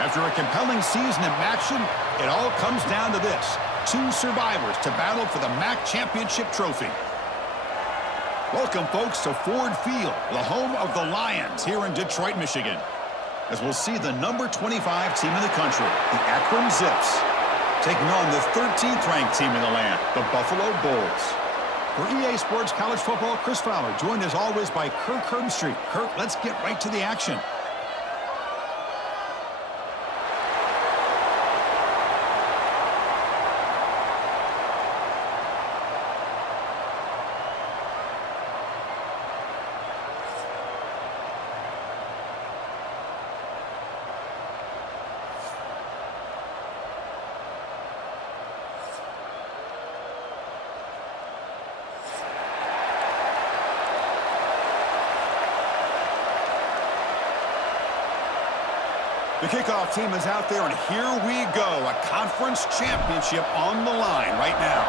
After a compelling season of action, it all comes down to this. 2 survivors to battle for the MAC Championship trophy. Welcome, folks, to Ford Field, the home of the Lions here in Detroit, Michigan. As we'll see the number 25 team in the country, the Akron Zips, taking on the 13th ranked team in the land, the Buffalo Bulls. For EA Sports College Football, Chris Fowler, joined as always by Kirk Herbstreit. Kirk, let's get right to the action. The kickoff team is out there, and here we go. A conference championship on the line right now.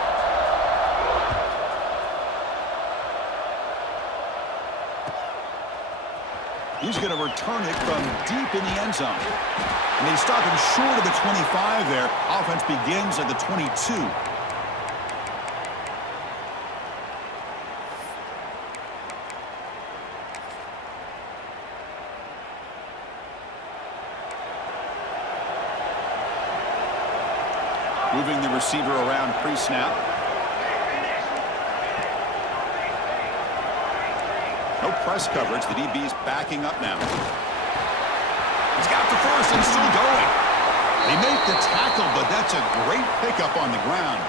He's going to return it from deep in the end zone. And they stop him short of the 25 there. Offense begins at the 22. Moving the receiver around pre-snap. No press coverage. The DB's backing up now. He's got the first and still going. They make the tackle, but that's a great pickup on the ground.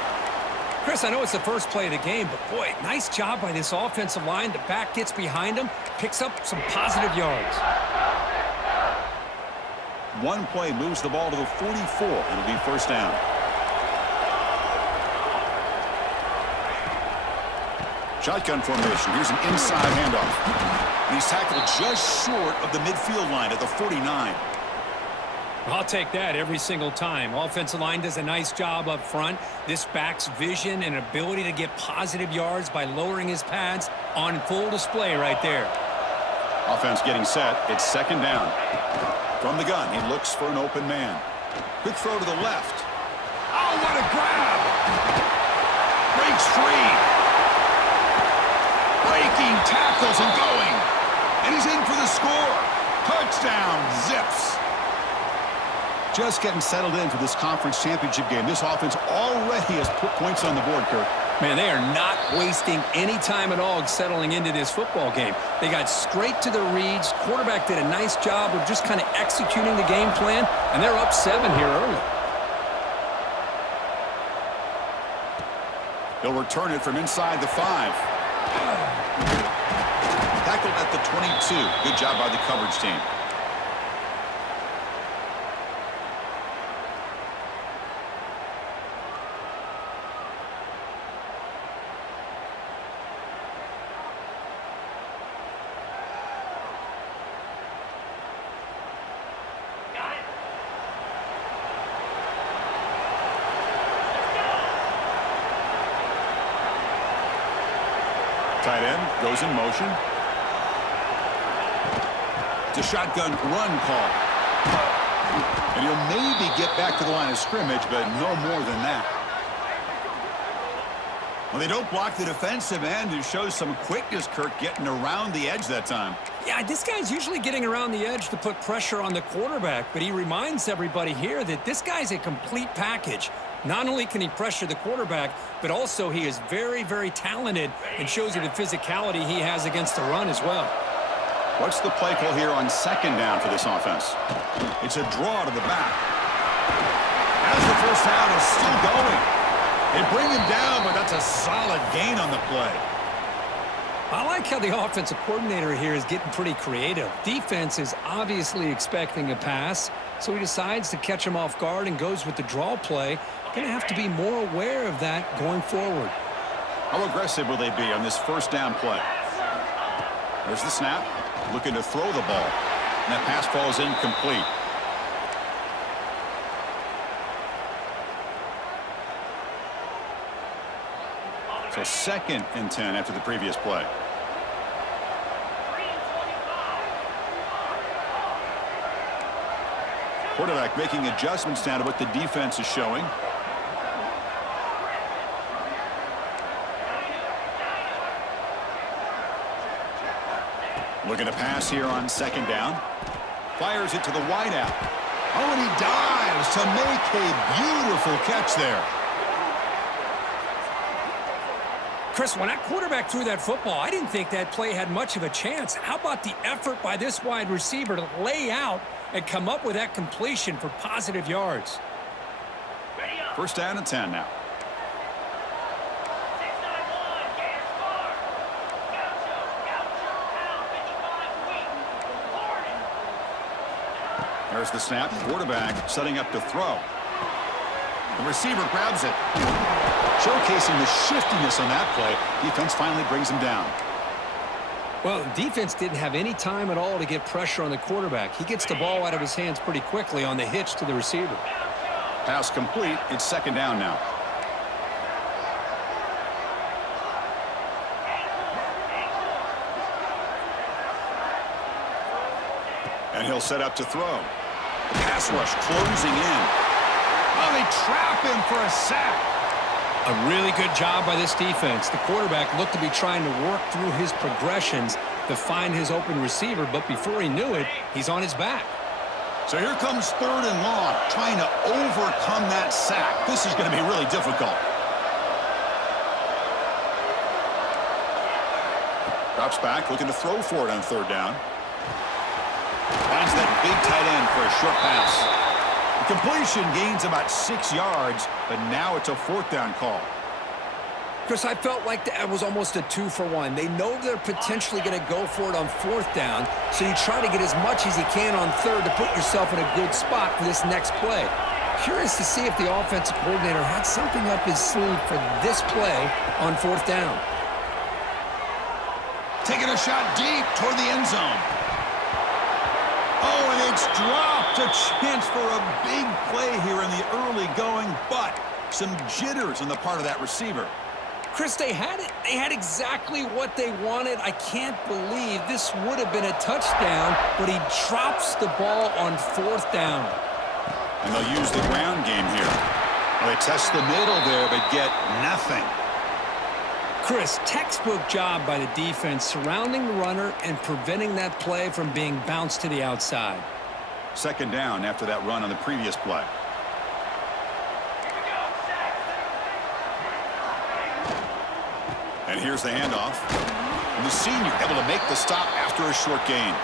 Chris, I know it's the first play of the game, but boy, nice job by this offensive line. The back gets behind him, picks up some positive yards. One play moves the ball to the 44. It'll be first down. Shotgun formation. Here's an inside handoff. And he's tackled just short of the midfield line at the 49. I'll take that every single time. Offensive line does a nice job up front. This back's vision and ability to get positive yards by lowering his pads on full display right there. Offense getting set. It's second down. From the gun, he looks for an open man. Quick throw to the left. Oh, what a grab! Breaks free. Breaking tackles and going. And he's in for the score. Touchdown, Zips. Just getting settled in for this conference championship game. This offense already has put points on the board, Kirk. Man, they are not wasting any time at all settling into this football game. They got straight to the reads. Quarterback did a nice job of just kind of executing the game plan, and they're up 7 here early. He'll return it from inside the 5. Tackled at the 22. Good job by the coverage team. Tight end goes in motion. It's a shotgun run call. And he'll maybe get back to the line of scrimmage, but no more than that. Well, they don't block the defensive end. It shows some quickness, Kirk, getting around the edge that time. Yeah, this guy's usually getting around the edge to put pressure on the quarterback, but he reminds everybody here that this guy's a complete package. Not only can he pressure the quarterback, but also he is very, very talented and shows you the physicality he has against the run as well. What's the play call here on second down for this offense? It's a draw to the back. As the first down is still going. They bring him down, but that's a solid gain on the play. I like how the offensive coordinator here is getting pretty creative. Defense is obviously expecting a pass, so he decides to catch him off guard and goes with the draw play. Going to have to be more aware of that going forward. How aggressive will they be on this first down play? There's the snap. Looking to throw the ball. And that pass falls incomplete. So 2nd and 10 after the previous play. Quarterback making adjustments now to what the defense is showing. Looking to pass here on second down. Fires it to the wideout. Oh, and he dives to make a beautiful catch there. Chris, when that quarterback threw that football, I didn't think that play had much of a chance. How about the effort by this wide receiver to lay out and come up with that completion for positive yards? First down and 10 now. There's the snap. Quarterback setting up to throw. The receiver grabs it. Showcasing the shiftiness on that play. Defense finally brings him down. Well, the defense didn't have any time at all to get pressure on the quarterback. He gets the ball out of his hands pretty quickly on the hitch to the receiver. Pass complete. It's second down now. And he'll set up to throw. The pass rush closing in. Oh, they trap him for a sack. A really good job by this defense. The quarterback looked to be trying to work through his progressions to find his open receiver, but before he knew it, he's on his back. So here comes third and long, trying to overcome that sack. This is going to be really difficult. Drops back, looking to throw for it on third down. Finds that big tight end for a short pass. The completion gains about 6 yards, but now it's a fourth down call. Chris, I felt like that was almost a 2-for-1. They know they're potentially going to go for it on fourth down, so you try to get as much as you can on third to put yourself in a good spot for this next play. Curious to see if the offensive coordinator had something up his sleeve for this play on fourth down. Taking a shot deep toward the end zone. Oh, and it's dropped. A chance for a big play here in the early going, but some jitters on the part of that receiver. Chris, they had it. They had exactly what they wanted. I can't believe this would have been a touchdown, but he drops the ball on fourth down. And they'll use the ground game here. Well, they test the middle there, but get nothing. Chris, textbook job by the defense surrounding the runner and preventing that play from being bounced to the outside. Second down after that run on the previous play. And here's the handoff. And the senior able to make the stop after a short gain.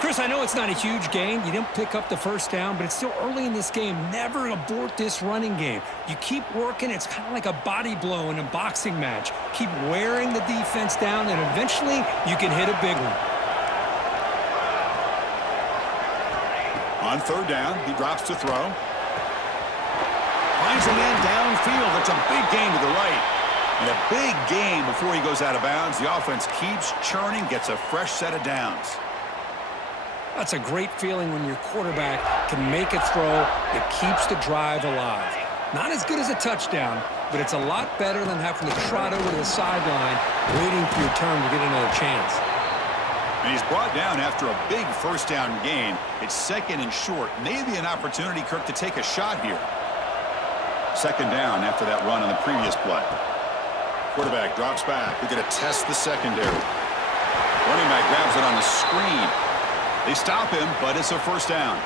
Chris, I know it's not a huge gain. You didn't pick up the first down, but it's still early in this game. Never abort this running game. You keep working. It's kind of like a body blow in a boxing match. Keep wearing the defense down, and eventually you can hit a big one. On third down, he drops to throw. Finds a man downfield. It's a big gain to the right. And a big gain before he goes out of bounds. The offense keeps churning, gets a fresh set of downs. That's a great feeling when your quarterback can make a throw that keeps the drive alive. Not as good as a touchdown, but it's a lot better than having to trot over to the sideline waiting for your turn to get another chance. And he's brought down after a big first down gain. It's second and short. Maybe an opportunity, Kirk, to take a shot here. Second down after that run on the previous play. Quarterback drops back. We're going to test the secondary. Running back grabs it on the screen. They stop him, but it's a first down.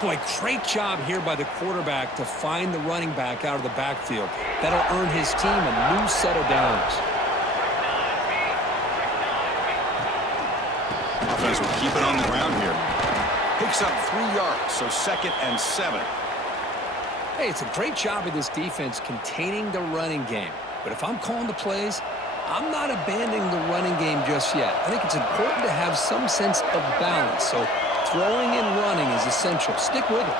Boy, great job here by the quarterback to find the running back out of the backfield. That'll earn his team a new set of downs. Offense will keep it on the ground here. Picks up 3 yards, so second and 7. Hey, it's a great job of this defense containing the running game. But if I'm calling the plays, I'm not abandoning the running game just yet. I think it's important to have some sense of balance. So throwing and running is essential. Stick with it.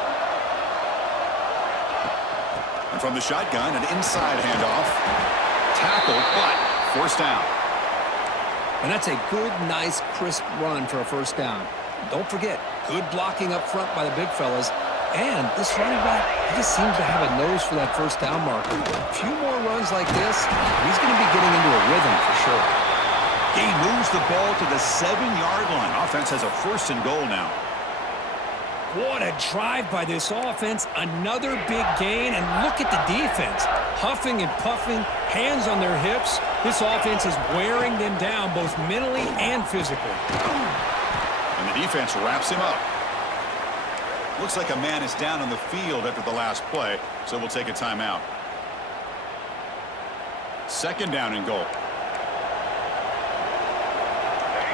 And from the shotgun, an inside handoff. Tackle, but first down. And that's a good, nice, crisp run for a first down. Don't forget, good blocking up front by the big fellas. And this running back, he just seems to have a nose for that first down marker. A few more runs like this, he's going to be getting into a rhythm for sure. He moves the ball to the 7-yard line. Offense has a first and goal now. What a drive by this offense. Another big gain, and look at the defense. Huffing and puffing, hands on their hips. This offense is wearing them down both mentally and physically. And the defense wraps him up. Looks like a man is down on the field after the last play, so we'll take a timeout. Second down and goal.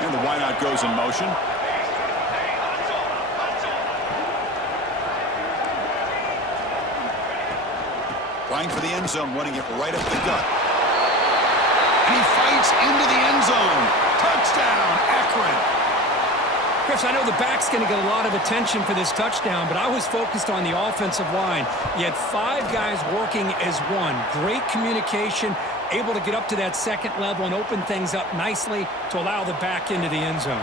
And the wideout goes in motion. Trying for the end zone, running it right up the gut. And he fights into the end zone. Touchdown, Akron. Chris, I know the back's going to get a lot of attention for this touchdown, but I was focused on the offensive line. You had 5 guys working as one. Great communication, able to get up to that second level and open things up nicely to allow the back into the end zone.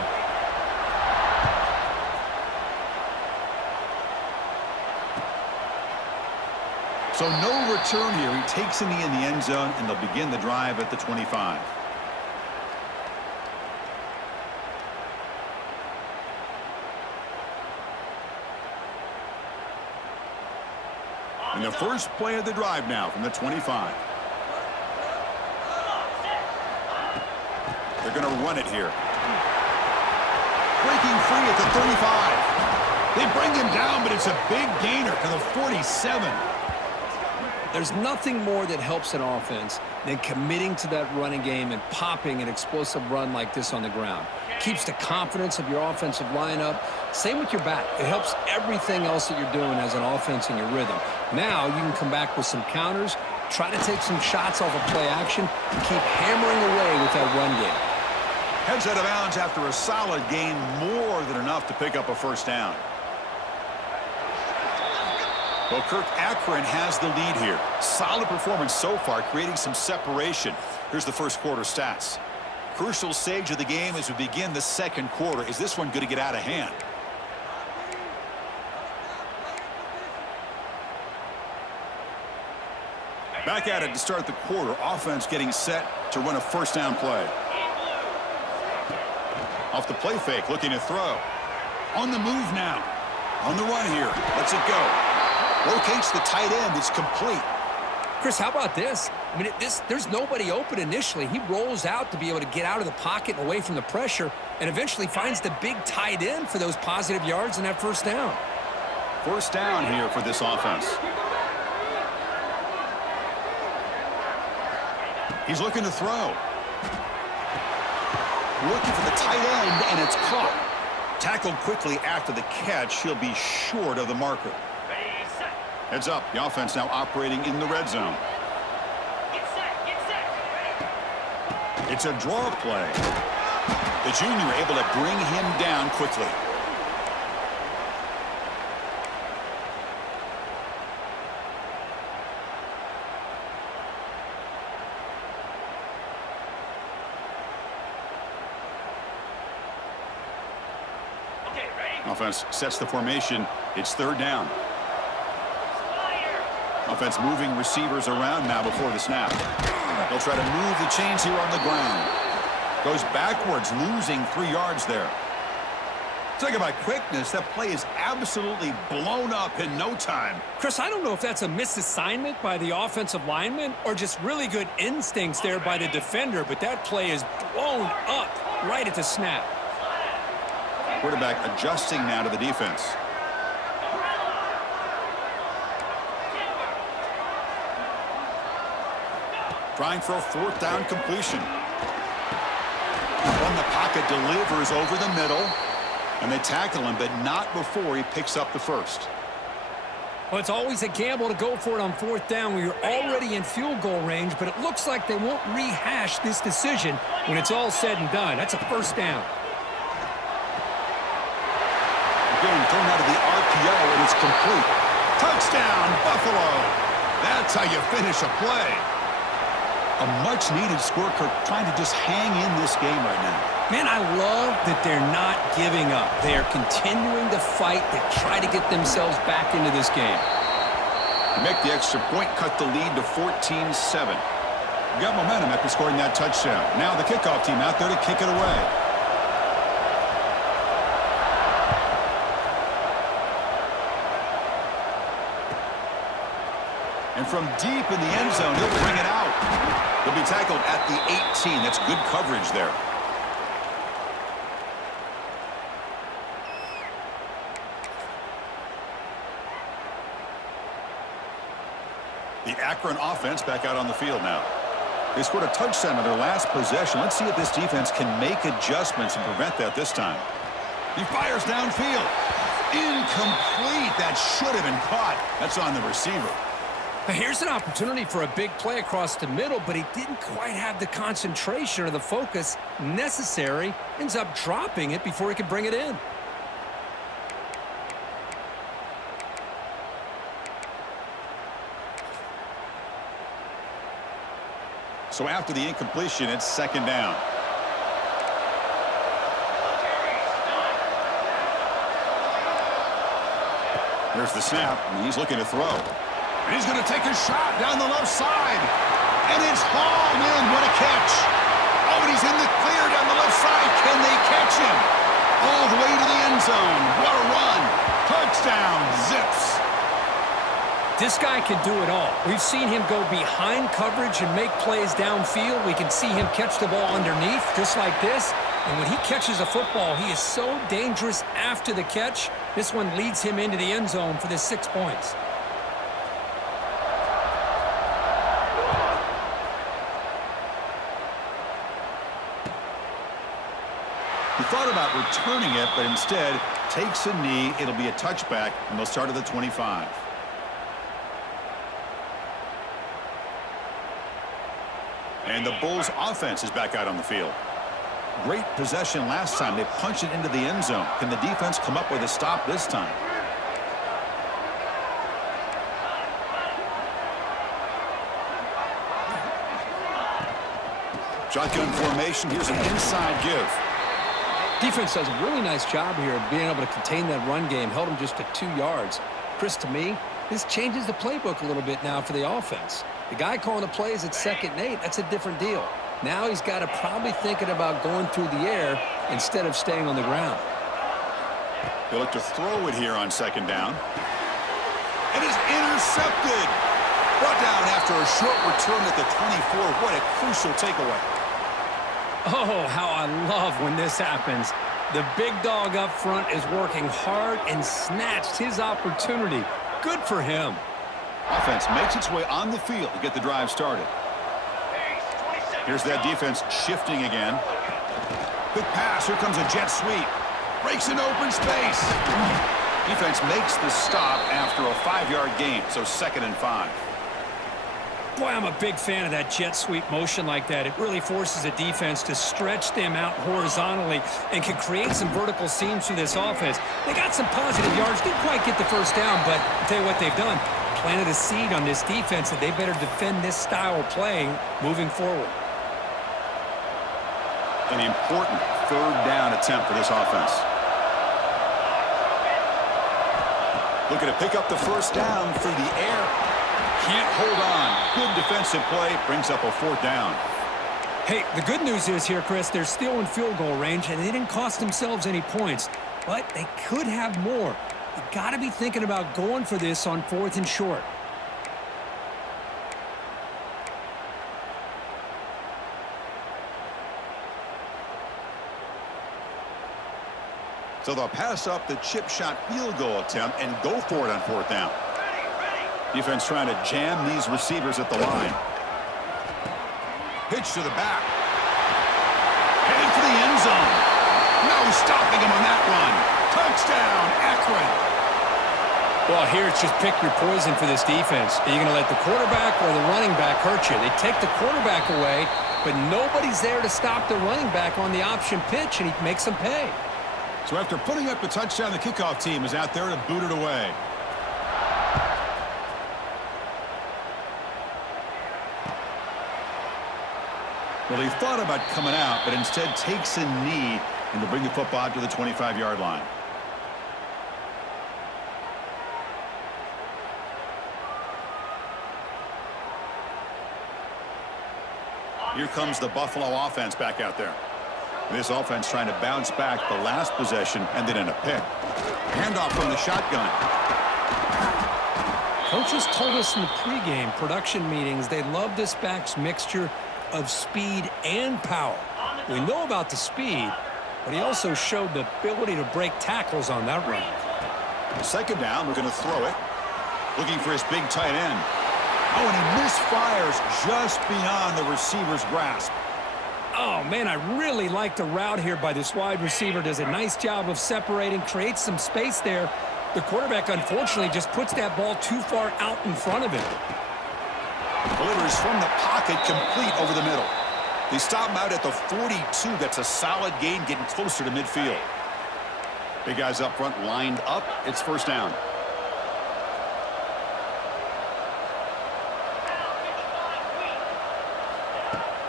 So no return here. He takes in the end zone, and they'll begin the drive at the 25. And the first play of the drive now from the 25. They're going to run it here. Breaking free at the 35. They bring him down, but it's a big gainer to the 47. There's nothing more that helps an offense than committing to that running game and popping an explosive run like this on the ground. Keeps the confidence of your offensive lineup. Same with your back. It helps everything else that you're doing as an offense in your rhythm. Now you can come back with some counters, try to take some shots off of play action, and keep hammering away with that run game. Heads out of bounds after a solid gain, more than enough to pick up a first down. Well, Kirk, Akron has the lead here. Solid performance so far, creating some separation. Here's the first quarter stats. Crucial stage of the game as we begin the second quarter. Is this one going to get out of hand? Back at it to start the quarter. Offense getting set to run a first down play. Off the play fake, looking to throw. On the move now. On the run here. Lets it go. Locates the tight end. It's complete. Chris, how about this? I mean, there's nobody open initially. He rolls out to be able to get out of the pocket and away from the pressure and eventually finds the big tight end for those positive yards and that first down. First down here for this offense. He's looking to throw. Looking for the tight end, and it's caught. Tackled quickly after the catch. He'll be short of the marker. Heads up. The offense now operating in the red zone. It's a draw play. The junior able to bring him down quickly. Offense sets the formation. It's third down. Offense moving receivers around now before the snap. They'll try to move the chains here on the ground. Goes backwards, losing 3 yards there. Talk about quickness. That play is absolutely blown up in no time. Chris, I don't know if that's a misassignment by the offensive lineman or just really good instincts there by the defender, but that play is blown up right at the snap. Quarterback adjusting now to the defense. Trying for a fourth down completion. From the pocket, delivers over the middle. And they tackle him, but not before he picks up the first. Well, it's always a gamble to go for it on fourth down when you're already in field goal range, but it looks like they won't rehash this decision when it's all said and done. That's a first down. Again, thrown out of the RPO, and it's complete. Touchdown, Buffalo. That's how you finish a play. A much-needed score, Kirk, trying to just hang in this game right now. Man, I love that they're not giving up. They are continuing to fight to try to get themselves back into this game. Make the extra point, cut the lead to 14-7. Got momentum after scoring that touchdown. Now the kickoff team out there to kick it away. from deep in the end zone, he'll bring it out. He'll be tackled at the 18. That's good coverage there. The Akron offense back out on the field now. They scored a touchdown on their last possession. Let's see if this defense can make adjustments and prevent that this time. He fires downfield. Incomplete. That should have been caught. That's on the receiver. Here's an opportunity for a big play across the middle, but he didn't quite have the concentration or the focus necessary. Ends up dropping it before he could bring it in. So after the incompletion, it's second down. There's the snap, and he's looking to throw. And he's going to take a shot down the left side. And it's hauled in. What a catch. Oh, and he's in the clear down the left side. Can they catch him? All the way to the end zone. What a run. Touchdown. Zips. This guy can do it all. We've seen him go behind coverage and make plays downfield. We can see him catch the ball underneath, just like this. And when he catches a football, he is so dangerous after the catch. This one leads him into the end zone for the 6 points. He thought about returning it, but instead takes a knee. It'll be a touchback, and they'll start at the 25. And the Bulls offense is back out on the field. Great possession last time. They punched it into the end zone. Can the defense come up with a stop this time? Shotgun formation. Here's an inside give. Defense does a really nice job here of being able to contain that run game. Held him just at 2 yards. Chris, to me, this changes the playbook a little bit now for the offense. The guy calling the plays at 2nd and 8, that's a different deal. Now he's got to probably thinking about going through the air instead of staying on the ground. They look to throw it here on 2nd down. And it's intercepted. Brought down after a short return at the 24. What a crucial takeaway. Oh, how I love when this happens. The big dog up front is working hard and snatched his opportunity. Good for him. Offense makes its way on the field to get the drive started. Here's that defense shifting again. Quick pass. Here comes a jet sweep. Breaks an open space. Defense makes the stop after a 5-yard gain, so 2nd and 5. Boy, I'm a big fan of that jet sweep motion like that. It really forces a defense to stretch them out horizontally and can create some vertical seams for this offense. They got some positive yards. Didn't quite get the first down, but I'll tell you what they've done. Planted a seed on this defense that they better defend this style of play moving forward. An important 3rd down attempt for this offense. Looking to pick up the first down through the air. Can't hold on. Good defensive play. Brings up a 4th down. Hey, the good news is here, Chris, they're still in field goal range, and they didn't cost themselves any points. But they could have more. You got to be thinking about going for this on 4th and short. So they'll pass up the chip shot field goal attempt and go for it on 4th down. Defense trying to jam these receivers at the line. Pitch to the back. Heading for the end zone. No stopping him on that one. Touchdown, Akron. Well, here it's just pick your poison for this defense. Are you going to let the quarterback or the running back hurt you? They take the quarterback away, but nobody's there to stop the running back on the option pitch, and he makes them pay. So after putting up the touchdown, the kickoff team is out there to boot it away. Well, he thought about coming out, but instead takes a knee and to bring the football to the 25-yard line. Here comes the Buffalo offense back out there. This offense trying to bounce back. The last possession ended in a pick. Handoff from the shotgun. Coaches told us in the pregame production meetings they love this back's mixture of speed and power. We know about the speed, but he also showed the ability to break tackles on that run. Second down, we're going to throw it. Looking for his big tight end. Oh, and he misfires just beyond the receiver's grasp. Oh, man, I really like the route here by this wide receiver. Does a nice job of separating, creates some space there. The quarterback, unfortunately, just puts that ball too far out in front of him. Delivers from the pocket, complete over the middle. They stop him out at the 42. That's a solid gain, getting closer to midfield. Big guys up front lined up. It's first down.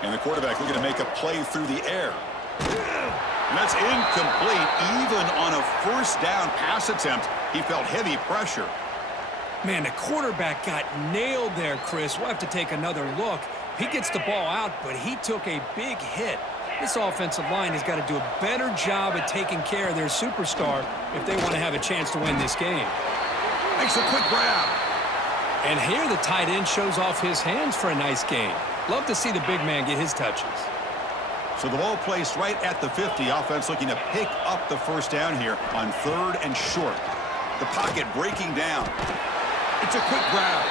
And the quarterback looking to make a play through the air. And that's incomplete. Even on a first down pass attempt, he felt heavy pressure. Man, the quarterback got nailed there, Chris. We'll have to take another look. He gets the ball out, but he took a big hit. This offensive line has got to do a better job at taking care of their superstar if they want to have a chance to win this game. Makes a quick grab. And here the tight end shows off his hands for a nice gain. Love to see the big man get his touches. So the ball placed right at the 50. Offense looking to pick up the first down here on 3rd and short. The pocket breaking down. It's a quick grab.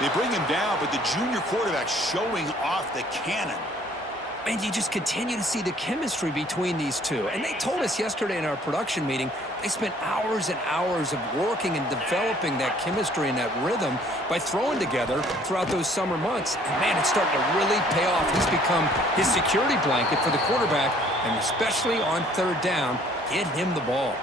They bring him down, but the junior quarterback showing off the cannon. And you just continue to see the chemistry between these two. And they told us yesterday in our production meeting, they spent hours and hours of working and developing that chemistry and that rhythm by throwing together throughout those summer months. And, man, it's starting to really pay off. He's become his security blanket for the quarterback, and especially on 3rd down, get him the ball.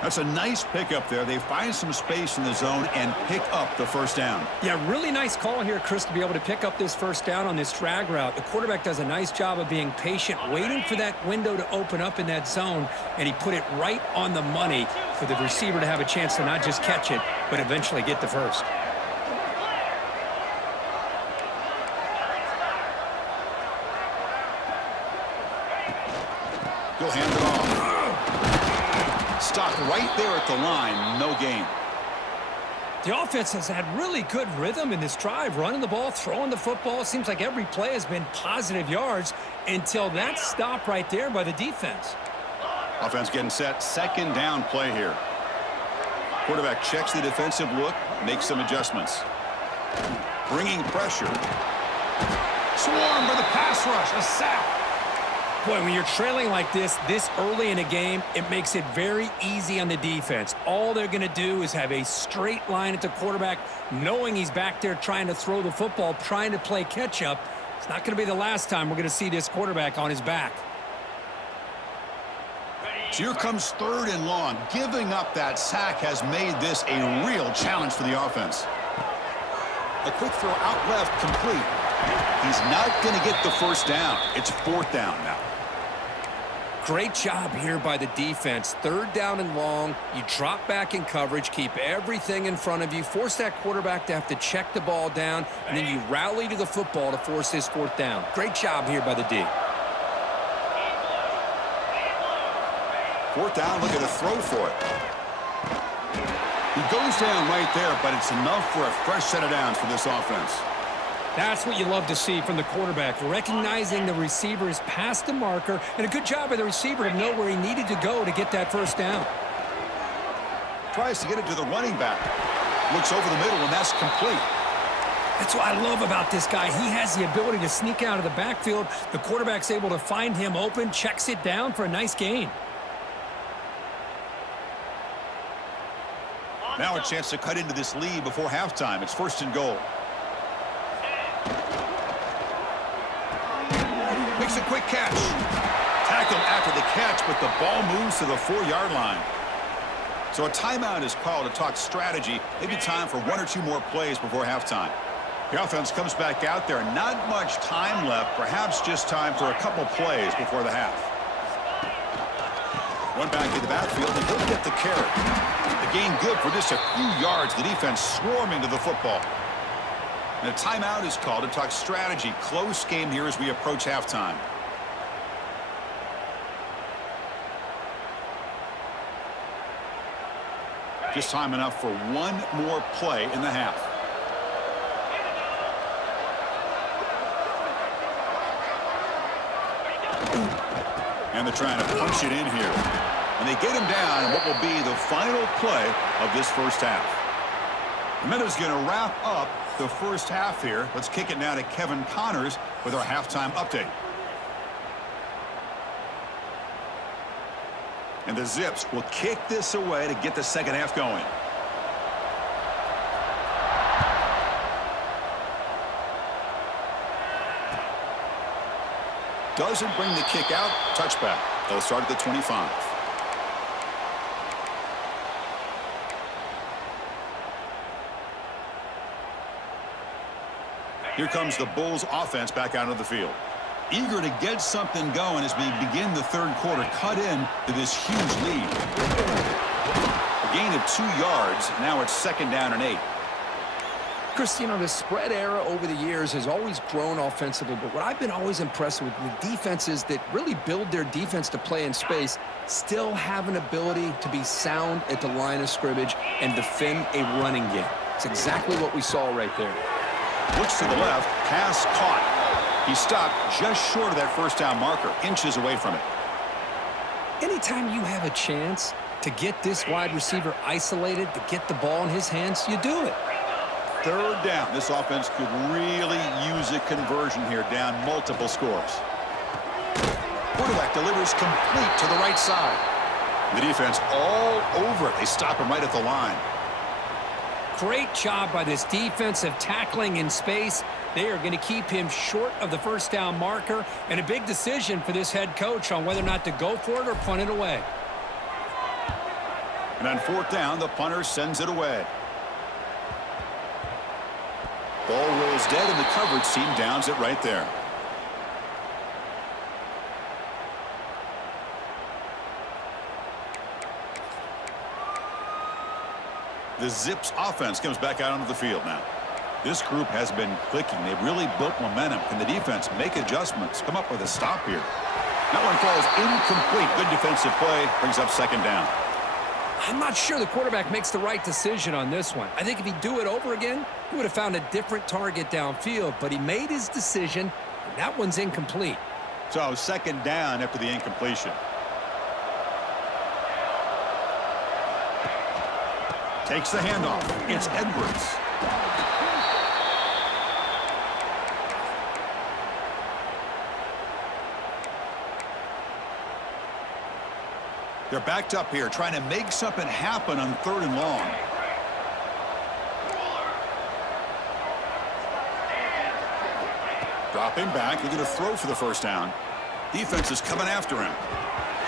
That's a nice pickup there. They find some space in the zone and pick up the first down. Yeah, really nice call here, Chris, to be able to pick up this first down on this drag route. The quarterback does a nice job of being patient, waiting for that window to open up in that zone, and he put it right on the money for the receiver to have a chance to not just catch it, but eventually get the first. He'll hand it off. Stopped right there at the line, no gain. The offense has had really good rhythm in this drive, running the ball, throwing the football. It seems like every play has been positive yards until that stop right there by the defense. Offense getting set, second down play here. Quarterback checks the defensive look, makes some adjustments. Bringing pressure. Swarmed by the pass rush, a sack. Boy, when you're trailing like this early in a game, it makes it very easy on the defense. All they're going to do is have a straight line at the quarterback, knowing he's back there trying to throw the football, trying to play catch-up. It's not going to be the last time we're going to see this quarterback on his back. So here comes 3rd and long. Giving up that sack has made this a real challenge for the offense. A quick throw out left, complete. He's not going to get the first down. It's 4th down now. Great job here by the defense. 3rd down and long. You drop back in coverage, keep everything in front of you, force that quarterback to have to check the ball down, and then you rally to the football to force this 4th down. Great job here by the D. 4th down, look at the throw for it. He goes down right there, but it's enough for a fresh set of downs for this offense. That's what you love to see from the quarterback, recognizing the receiver is past the marker, and a good job by the receiver to know where he needed to go to get that first down. Tries to get it to the running back. Looks over the middle, and that's complete. That's what I love about this guy. He has the ability to sneak out of the backfield. The quarterback's able to find him open, checks it down for a nice gain. Now a chance to cut into this lead before halftime. It's 1st and goal. Makes a quick catch. Tackled after the catch, but the ball moves to the 4-yard line. So a timeout is called to talk strategy. Maybe time for 1 or 2 more plays before halftime. The offense comes back out there. Not much time left. Perhaps just time for a couple plays before the half. One back in the backfield, and he'll get the carry. The gain good for just a few yards. The defense swarming to the football. And a timeout is called to talk strategy. Close game here as we approach halftime. Just time enough for one more play in the half. And they're trying to punch it in here. And they get him down in what will be the final play of this first half. The Meadows going to wrap up the first half here. Let's kick it now to Kevin Connors with our halftime update. And the Zips will kick this away to get the second half going. Doesn't bring the kick out. Touchback. They'll start at the 25. Here comes the Bulls offense back out of the field. Eager to get something going as we begin the third quarter. Cut in to this huge lead. A gain of 2 yards. Now it's 2nd down and 8. Chris, you know, the spread era over the years has always grown offensively, but what I've been always impressed with defenses that really build their defense to play in space still have an ability to be sound at the line of scrimmage and defend a running game. It's exactly what we saw right there. Looks to the left, pass caught. He stopped just short of that first down marker, inches away from it. Anytime you have a chance to get this wide receiver isolated, to get the ball in his hands, you do it. 3rd down. This offense could really use a conversion here, down multiple scores. Quarterback delivers complete to the right side. The defense all over it. They stop him right at the line. Great job by this defensive tackling in space. They are going to keep him short of the first down marker, and a big decision for this head coach on whether or not to go for it or punt it away. And on 4th down, the punter sends it away. Ball rolls dead, and the coverage team downs it right there. The Zips offense comes back out onto the field now. This group has been clicking. They've really built momentum. Can the defense make adjustments? Come up with a stop here. That one falls incomplete. Good defensive play. Brings up 2nd down. I'm not sure the quarterback makes the right decision on this one. I think if he'd do it over again, he would have found a different target downfield, but he made his decision, and that one's incomplete. So 2nd down after the incompletion. Takes the handoff. It's Edwards. They're backed up here, trying to make something happen on 3rd and long. Dropping back, looking to throw for the first down. Defense is coming after him.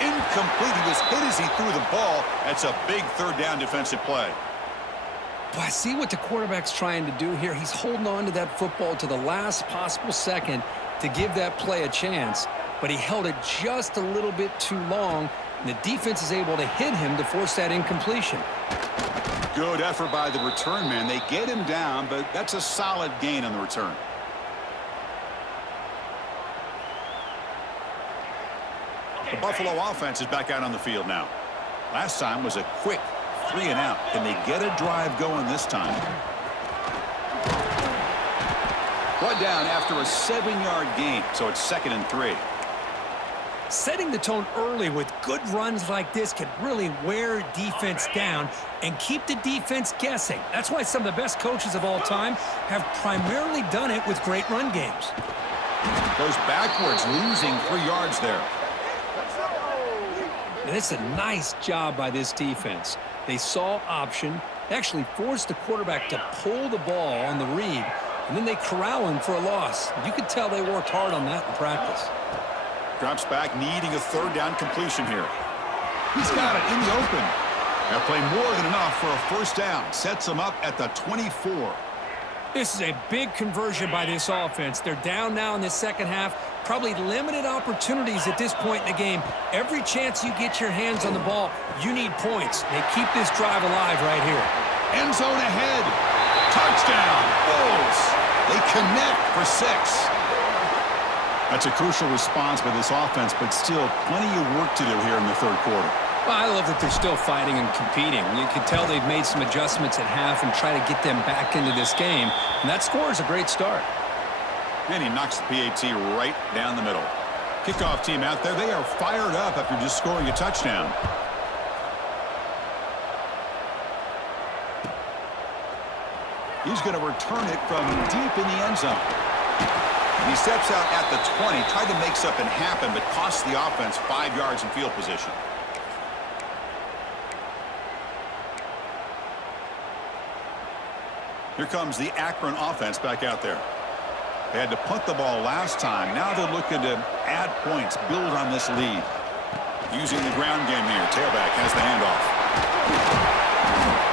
Incomplete. He was hit as he threw the ball. That's a big 3rd down defensive play. But I see what the quarterback's trying to do here. He's holding on to that football to the last possible second to give that play a chance. But he held it just a little bit too long, and the defense is able to hit him to force that incompletion. Good effort by the return man. They get him down, but that's a solid gain on the return. The Buffalo offense is back out on the field now. Last time was a quick 3 and out. Can they get a drive going this time? Brought down after a 7-yard gain, so it's 2nd and 3. Setting the tone early with good runs like this can really wear defense down and keep the defense guessing. That's why some of the best coaches of all time have primarily done it with great run games. Goes backwards, losing 3 yards there. And it's a nice job by this defense. They saw option, actually forced the quarterback to pull the ball on the read, and then they corral him for a loss. You could tell they worked hard on that in practice. Drops back, needing a 3rd down completion here. He's got it in the open. They'll play more than enough for a first down. Sets them up at the 24. This is a big conversion by this offense. They're down now in the second half. Probably limited opportunities at this point in the game. Every chance you get your hands on the ball, you need points. They keep this drive alive right here. End zone ahead. Touchdown, Bulls. They connect for 6. That's a crucial response by this offense, but still plenty of work to do here in the third quarter. Well, I love that they're still fighting and competing. You can tell they've made some adjustments at half and try to get them back into this game. And that score is a great start. And he knocks the PAT right down the middle. Kickoff team out there, they are fired up after just scoring a touchdown. He's going to return it from deep in the end zone. He steps out at the 20, tried to make something happen, but cost the offense 5 yards in field position. Here comes the Akron offense back out there. They had to punt the ball last time. Now they're looking to add points, build on this lead. Using the ground game here. Tailback has the handoff.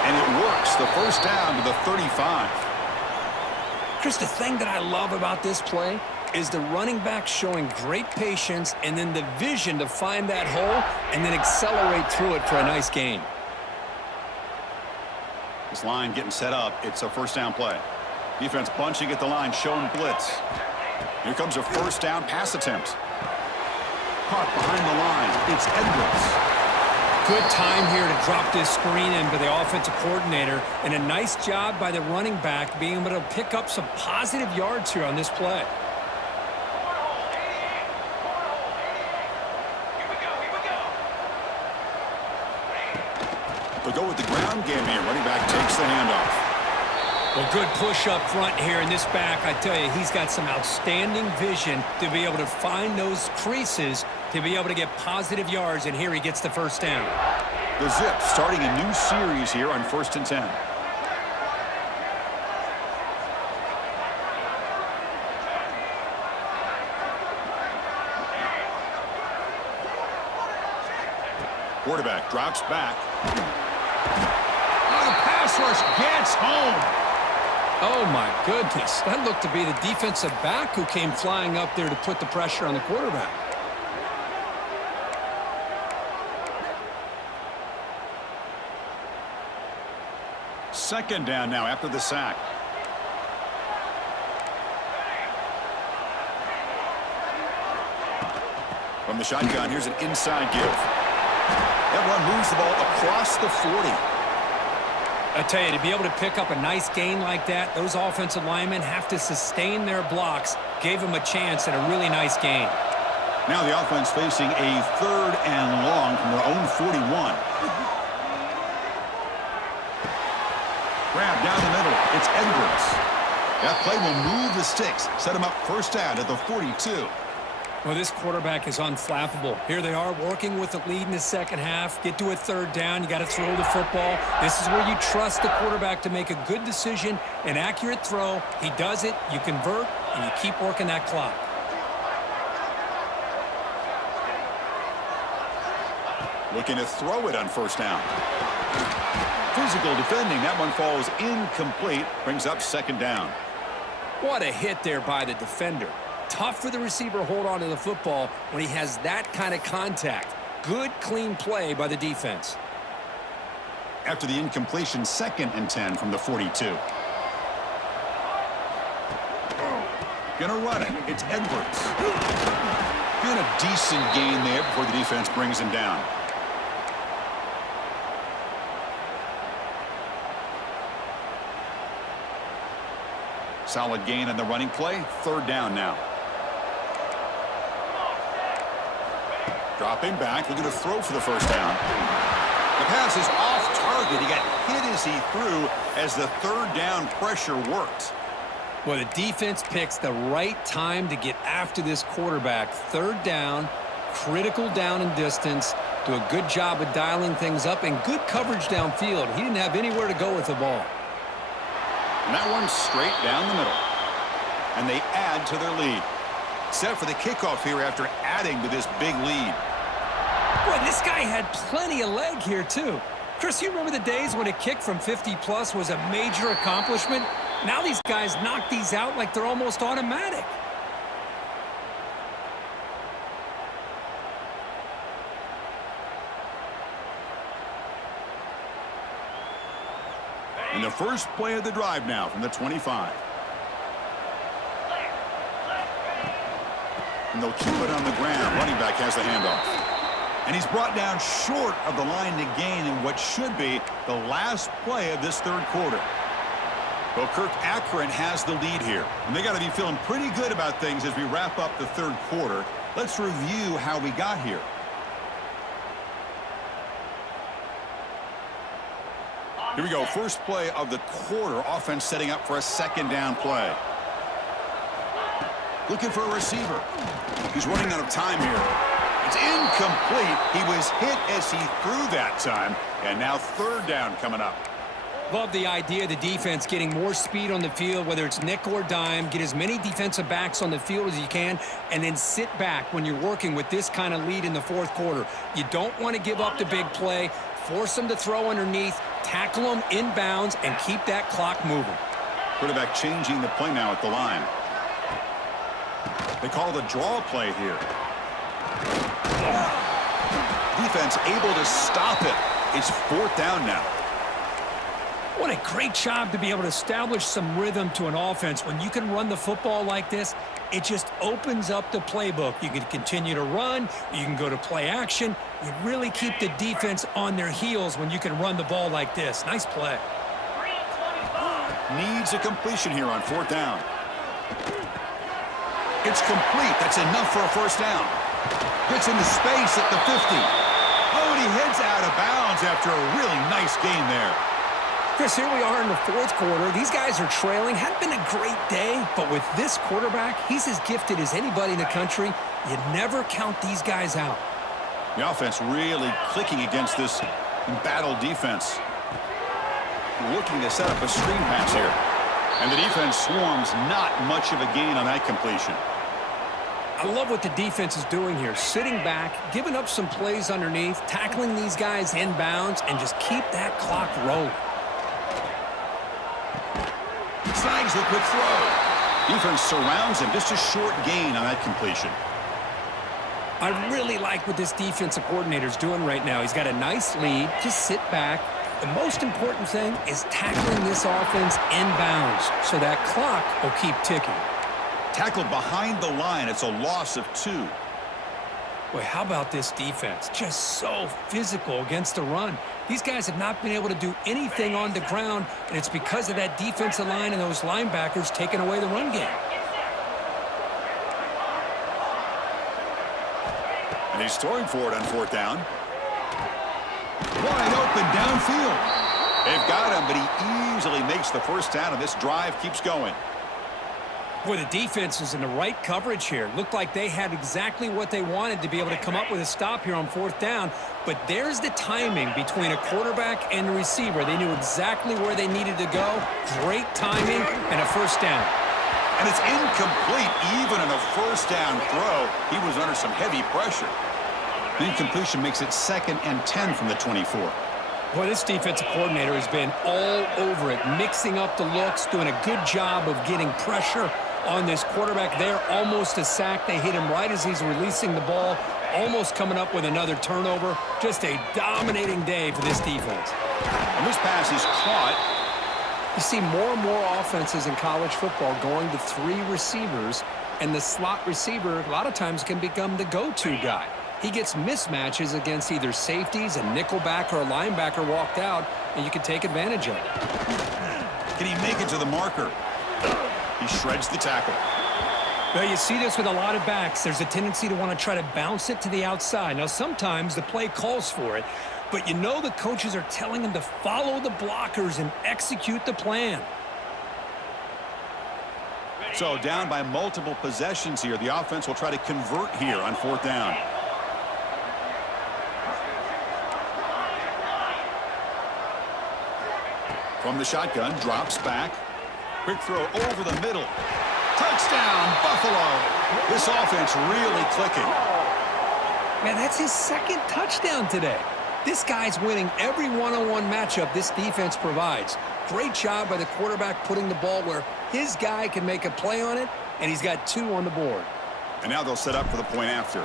And it works. The first down to the 35. Chris, the thing that I love about this play is the running back showing great patience and then the vision to find that hole and then accelerate through it for a nice gain. This line getting set up. It's a first down play. Defense bunching at the line, showing blitz. Here comes a first down pass attempt. Caught behind the line. It's Edwards. Good time here to drop this screen in by the offensive coordinator, and a nice job by the running back being able to pick up some positive yards here on this play. They'll go with the ground game here. Running back takes the handoff. Well, good push up front here in this back. I tell you, he's got some outstanding vision to be able to find those creases to be able to get positive yards, and here he gets the first down. The Zip starting a new series here on 1st and 10. Quarterback drops back. The pass rush gets home. Oh, my goodness. That looked to be the defensive back who came flying up there to put the pressure on the quarterback. Second down now after the sack. From the shotgun, here's an inside give. That one moves the ball across the 40. I tell you, to be able to pick up a nice gain like that, those offensive linemen have to sustain their blocks. Gave them a chance at a really nice gain. Now the offense facing a 3rd and long from their own 41. Grab down the middle. It's Edwards. That play will move the sticks. Set him up first down at the 42. Well, this quarterback is unflappable. Here they are working with the lead in the second half. Get to a 3rd down. You got to throw the football. This is where you trust the quarterback to make a good decision, an accurate throw. He does it. You convert, and you keep working that clock. Looking to throw it on first down. Physical defending. That one falls incomplete. Brings up 2nd down. What a hit there by the defender. Tough for the receiver to hold on to the football when he has that kind of contact. Good, clean play by the defense. After the incompletion, 2nd and 10 from the 42. Gonna run it. It's Edwards. Been a decent gain there before the defense brings him down. Solid gain on the running play. 3rd down now. Dropping back, looking to throw for the first down. The pass is off target. He got hit as he threw as the 3rd down pressure worked. Well, the defense picks the right time to get after this quarterback. 3rd down, critical down and distance. Do a good job of dialing things up and good coverage downfield. He didn't have anywhere to go with the ball. And that one's straight down the middle. And they add to their lead. Set for the kickoff here after adding to this big lead. Boy, this guy had plenty of leg here, too. Chris, you remember the days when a kick from 50-plus was a major accomplishment? Now these guys knock these out like they're almost automatic. And the first play of the drive now from the 25. And they'll keep it on the ground. Running back has the handoff. And he's brought down short of the line to gain in what should be the last play of this third quarter. Well, Kirk, Akron has the lead here, and they got to be feeling pretty good about things as we wrap up the third quarter. Let's review how we got here. Here we go, first play of the quarter. Offense setting up for a second down play. Looking for a receiver. He's running out of time here. It's incomplete. He was hit as he threw that time, and now third down coming up. Love the idea of the defense getting more speed on the field, whether it's nickel or dime. Get as many defensive backs on the field as you can, and then sit back when you're working with this kind of lead in the fourth quarter. You don't want to give up the big play. Force them to throw underneath, tackle them inbounds, and keep that clock moving. Quarterback changing the play now at the line. They call the draw play here. Defense able to stop it. It's fourth down now. What a great job to be able to establish some rhythm to an offense. When you can run the football like this, it just opens up the playbook. You can continue to run. You can go to play action. You really keep the defense on their heels when you can run the ball like this. Nice play. Needs a completion here on fourth down. It's complete. That's enough for a first down. Gets into space at the 50. Oh, and he heads out of bounds after a really nice gain there. Chris, here we are in the fourth quarter. These guys are trailing. Hadn't been a great day, but with this quarterback, he's as gifted as anybody in the country. You never count these guys out. The offense really clicking against this embattled defense. Looking to set up a screen pass here. And the defense swarms, not much of a gain on that completion. I love what the defense is doing here. Sitting back, giving up some plays underneath, tackling these guys inbounds, and just keep that clock rolling. Snags the quick throw. Defense surrounds him. Just a short gain on that completion. I really like what this defensive coordinator is doing right now. He's got a nice lead. Just sit back. The most important thing is tackling this offense inbounds so that clock will keep ticking. Tackled behind the line. It's a loss of 2. Boy, how about this defense? Just so physical against the run. These guys have not been able to do anything on the ground, and it's because of that defensive line and those linebackers taking away the run game. And he's throwing for it on fourth down. Wide open downfield. They've got him, but he easily makes the first down, and this drive keeps going. Boy, the defense is in the right coverage here. Looked like they had exactly what they wanted to be able to come up with a stop here on fourth down. But there's the timing between a quarterback and a receiver. They knew exactly where they needed to go. Great timing and a first down. And it's incomplete. Even in a first down throw, he was under some heavy pressure. The incompletion makes it 2nd and 10 from the 24. Boy, this defensive coordinator has been all over it, mixing up the looks, doing a good job of getting pressure on this quarterback there. Almost a sack. They hit him right as he's releasing the ball, almost coming up with another turnover. Just a dominating day for this defense. And this pass is caught. You see more and more offenses in college football going to 3 receivers, and the slot receiver a lot of times can become the go-to guy. He gets mismatches against either safeties, a nickelback, or a linebacker walked out, and you can take advantage of it. Can he make it to the marker? He shreds the tackle. Well, you see this with a lot of backs. There's a tendency to want to try to bounce it to the outside. Now, sometimes the play calls for it, but you know the coaches are telling them to follow the blockers and execute the plan. So down by multiple possessions here. The offense will try to convert here on fourth down. From the shotgun, drops back. Quick throw over the middle. Touchdown, Buffalo. This offense really clicking. Man, that's his 2nd touchdown today. This guy's winning every one-on-one matchup this defense provides. Great job by the quarterback putting the ball where his guy can make a play on it, and he's got 2 on the board. And now they'll set up for the point after.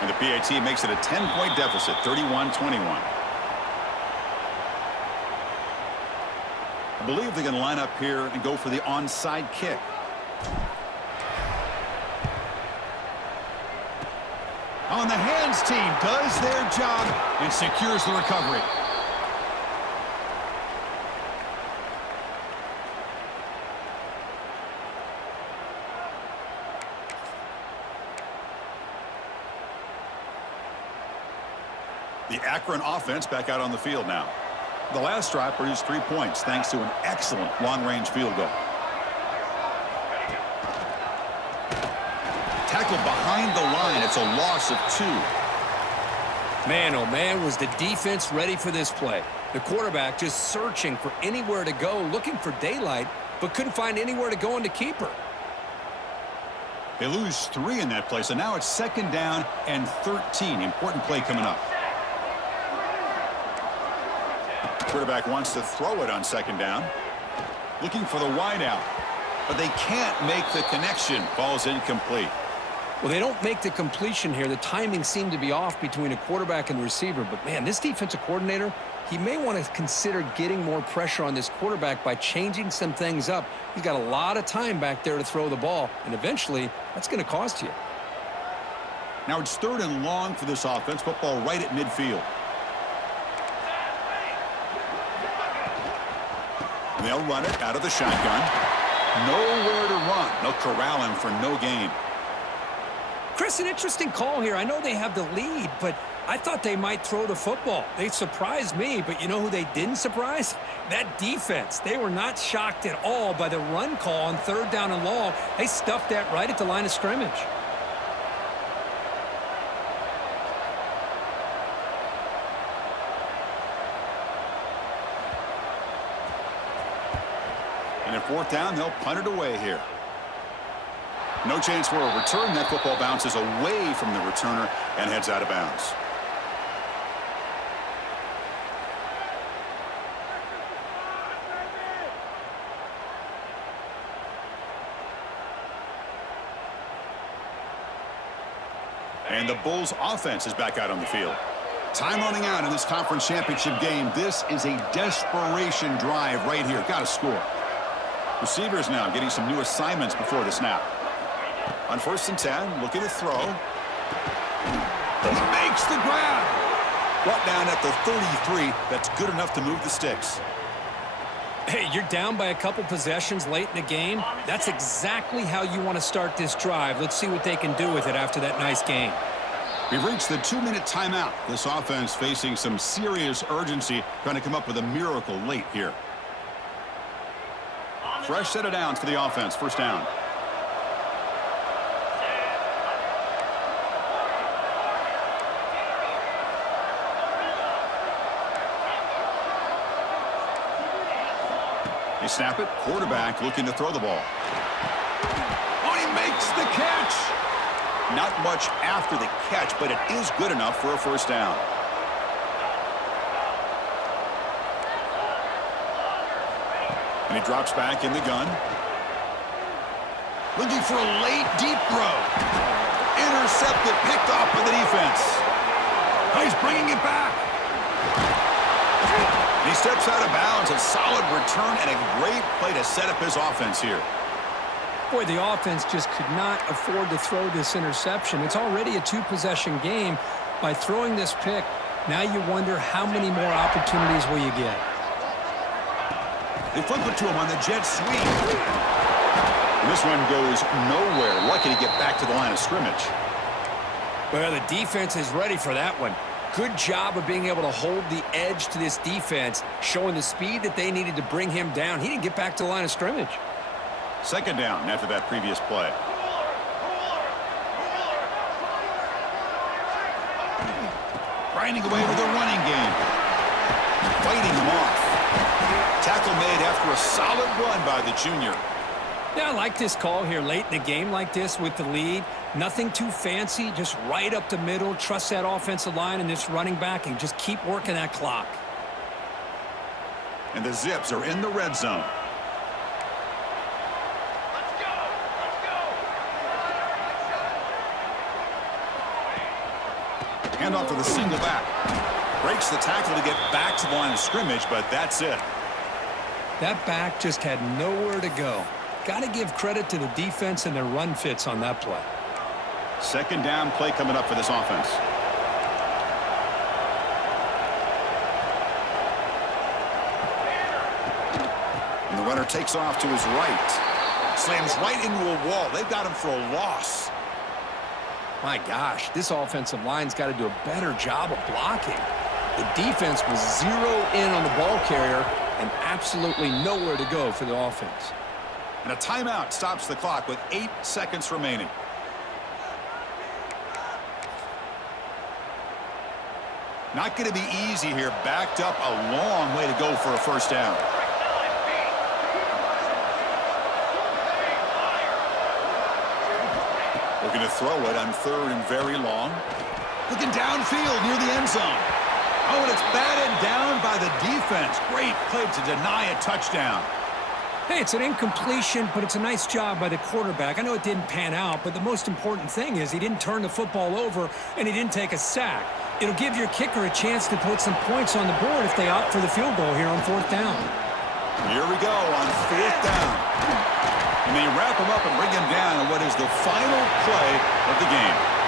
And the PAT makes it a 10-point deficit, 31-21. I believe they're going to line up here and go for the onside kick. Ball in the hands team does their job and secures the recovery. The Akron offense back out on the field now. The last drive produced 3 points thanks to an excellent long-range field goal. Tackled behind the line. It's a loss of 2. Man, oh man, was the defense ready for this play. The quarterback just searching for anywhere to go, looking for daylight, but couldn't find anywhere to go in the keeper. They lose 3 in that play, so now it's 2nd down and 13. Important play coming up. Quarterback wants to throw it on 2nd down. Looking for the wide out, but they can't make the connection. Ball's incomplete. Well, they don't make the completion here. The timing seemed to be off between a quarterback and receiver. But, man, this defensive coordinator, he may want to consider getting more pressure on this quarterback by changing some things up. He's got a lot of time back there to throw the ball, and eventually that's going to cost you. Now it's 3rd and long for this offense. Football right at midfield. And they'll run it out of the shotgun. Nowhere to run. They'll corral him for no gain. Chris, an interesting call here. I know they have the lead, but I thought they might throw the football. They surprised me, but you know who they didn't surprise? That defense. They were not shocked at all by the run call on 3rd down and long. They stuffed that right at the line of scrimmage. And at 4th down, they'll punt it away here. No chance for a return. That football bounces away from the returner and heads out of bounds. And the Bulls offense is back out on the field. Time running out in this conference championship game. This is a desperation drive right here. Got to score. Receivers now getting some new assignments before the snap. On 1st and 10, looking to throw. Makes the grab. Brought down at the 33. That's good enough to move the sticks. Hey, you're down by a couple possessions late in the game. That's exactly how you want to start this drive. Let's see what they can do with it after that nice game. We've reached the 2-minute timeout. This offense facing some serious urgency, trying to come up with a miracle late here. Fresh set of downs for the offense. 1st down. They snap it. Quarterback looking to throw the ball. Oh, he makes the catch. Not much after the catch, but it is good enough for a 1st down. And he drops back in the gun. Looking for a late deep throw. Intercepted, picked off by the defense. Oh, he's bringing it back. And he steps out of bounds. A solid return and a great play to set up his offense here. Boy, the offense just could not afford to throw this interception. It's already a 2-possession game. By throwing this pick, now you wonder how many more opportunities will you get. They flip it to him on the jet sweep. And this one goes nowhere. Lucky to get back to the line of scrimmage. Well, the defense is ready for that one. Good job of being able to hold the edge to this defense, showing the speed that they needed to bring him down. He didn't get back to the line of scrimmage. 2nd down after that previous play. Grinding away with a running game. Fighting him off. Tackle made after a solid run by the junior. Yeah, I like this call here late in the game like this with the lead. Nothing too fancy, just right up the middle. Trust that offensive line and this running back and just keep working that clock. And the Zips are in the red zone. Handoff to the single back. Breaks the tackle to get back to the line of scrimmage, but that's it. That back just had nowhere to go. Got to give credit to the defense and their run fits on that play. Second down play coming up for this offense. And the runner takes off to his right. Slams right into a wall. They've got him for a loss. My gosh, this offensive line's got to do a better job of blocking. The defense was zero in on the ball carrier and absolutely nowhere to go for the offense. And a timeout stops the clock with 8 seconds remaining. Not going to be easy here. Backed up a long way to go for a first down. Looking to throw it on third and very long. Looking downfield near the end zone. Oh, and it's batted down by the defense. Great play to deny a touchdown. Hey, it's an incompletion, but it's a nice job by the quarterback. I know it didn't pan out, but the most important thing is he didn't turn the football over and he didn't take a sack. It'll give your kicker a chance to put some points on the board if they opt for the field goal here on fourth down. Here we go on fourth down. And they wrap him up and bring him down on what is the final play of the game.